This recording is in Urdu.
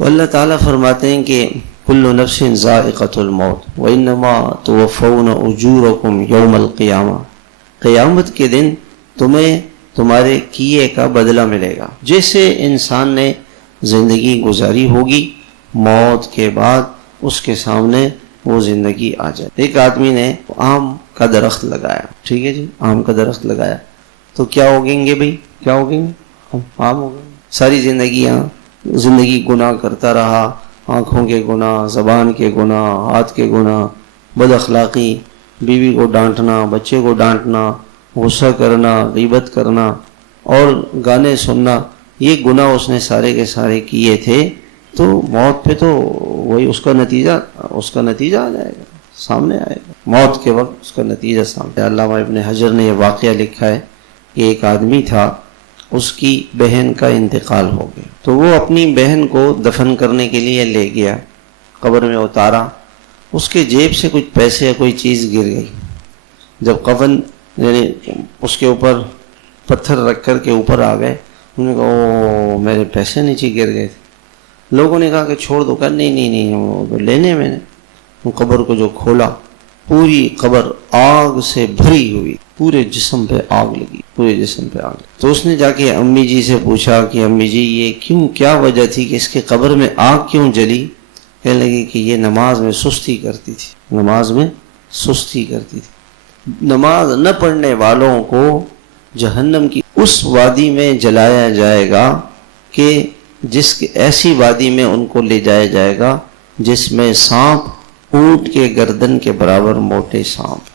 تو اللہ تعالیٰ فرماتے ہیں کہ کل نفس ذائقۃ الموت وانما توفون اجورکم یوم القیامہ، قیامت کے دن تمہیں تمہارے کیے کا بدلہ ملے گا۔ جیسے انسان نے زندگی گزاری ہوگی، موت کے بعد اس کے سامنے وہ زندگی آ جائے۔ ایک آدمی نے آم کا درخت لگایا، ٹھیک ہے جی، آم کا درخت لگایا تو کیا اگیں گے بھائی؟ کیا اگیں گے؟ آم اگیں گے۔ ساری زندگی گناہ کرتا رہا، آنکھوں کے گناہ، زبان کے گناہ، ہاتھ کے گناہ، بد اخلاقی، بیوی کو ڈانٹنا، بچے کو ڈانٹنا، غصہ کرنا، غیبت کرنا اور گانے سننا، یہ گناہ اس نے سارے کے سارے کیے تھے۔ تو موت پہ تو وہی اس کا نتیجہ آ جائے گا، سامنے آئے گا، موت کے وقت اس کا نتیجہ سامنے۔ علامہ ابن حجر نے یہ واقعہ لکھا ہے کہ ایک آدمی تھا، اس کی بہن کا انتقال ہو گیا، تو وہ اپنی بہن کو دفن کرنے کے لیے لے گیا، قبر میں اتارا، اس کے جیب سے کچھ پیسے یا کوئی چیز گر گئی۔ جب کفن یعنی اس کے اوپر پتھر رکھ کر کے اوپر آ گئے، انہوں نے کہا او میرے پیسے نیچے گر گئے تھے۔ لوگوں نے کہا کہ چھوڑ دو، کہا نہیں وہ لینے میں نے۔ قبر کو جو کھولا، پوری قبر آگ سے بھری ہوئی، پورے جسم پہ آگ لگی، پورے جسم پہ آگ لگی۔ تو اس نے جا کے امی جی سے پوچھا کہ امی جی یہ کیا وجہ تھی کہ اس کے قبر میں آگ کیوں جلی؟ کہنے لگی کہ یہ نماز میں سستی کرتی تھی۔ نماز نہ پڑھنے والوں کو جہنم کی اس وادی میں جلایا جائے گا کہ ایسی وادی میں ان کو لے جایا جائے گا جس میں سانپ اونٹ کے گردن کے برابر موٹے سانپ۔